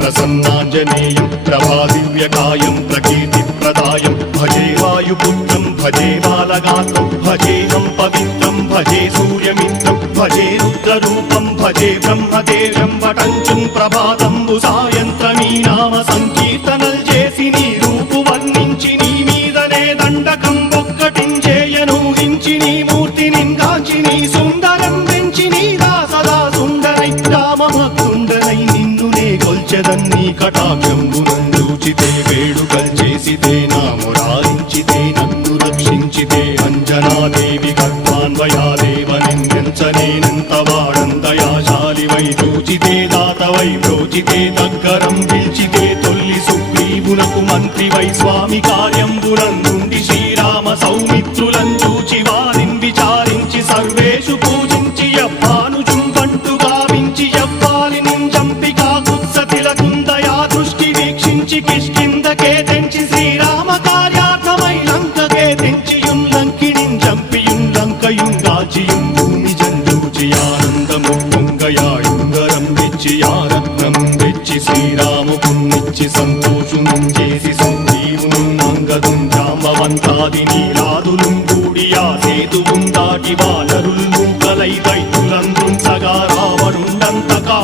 ప్రసన్నాంజనేయం ప్రభాదివ్యకాయం ప్రకీర్తిప్రదాయం భజే వాయుపుత్రం భజే బాలగాత్రం భజేహం పవిత్రం భజే సూర్యమిత్రం భజే రుద్రరూపం భజే బ్రహ్మదేవం వటంచుం ప్రభాతంబు సాయంత్రమీ నామ సంకీర్తనల్ చేసి నీ రూపు వర్ణించి నీ మీదనే దండకం ఒక్కటించేయనూహించి నీ మూర్తిని గాంచి నీ సుందరం పెంచి నీ దాసదా సుందరై రామభక్తుండరై నిన్నునే గొల్చెదన్నీ కటాక్షంబునందూచితే వేడుకల్ చేసితే నా మురారించితే నన్ను రక్షించితే అంజనాదేవి గర్భాన్వయాదేవనెంచనేనంత వాడందయాశాలివై చూచితే దాతవై బ్రోచితే దగ్గరం పిల్చితే తొల్లి సుగ్రీవునకు మంత్రివై స్వామి కార్యంబునందుండి శ్రీరామ సౌమిత్రులం చూచి వారిని విచారించి సర్వేషు పూజించి యవ్వానుజుంబంటు గావించి యవ్వాలిని చంపి కాకుత్సతిలకుందయా దృష్టి వీక్షించి కిష్కిందకే తెంచి శ్రీరామ కార్యార్థమై లంకకే తెంచియుం లంకిణిం చంపియుం లంకయుం గాచియుం భూమి జంజూచి ఆనందము పొంగయాయుంగరం తెచ్చి ఆరత్నం తెచ్చి శ్రీరాముకున్నిచ్చి సంతోషునం చేసి సంజీవును అంగదుం జాంబవంతాది నీలాదులు కూడి ఆ సేతువుం దాటి వానరులు కలై దైతులందృంచగా రావణుండంతకా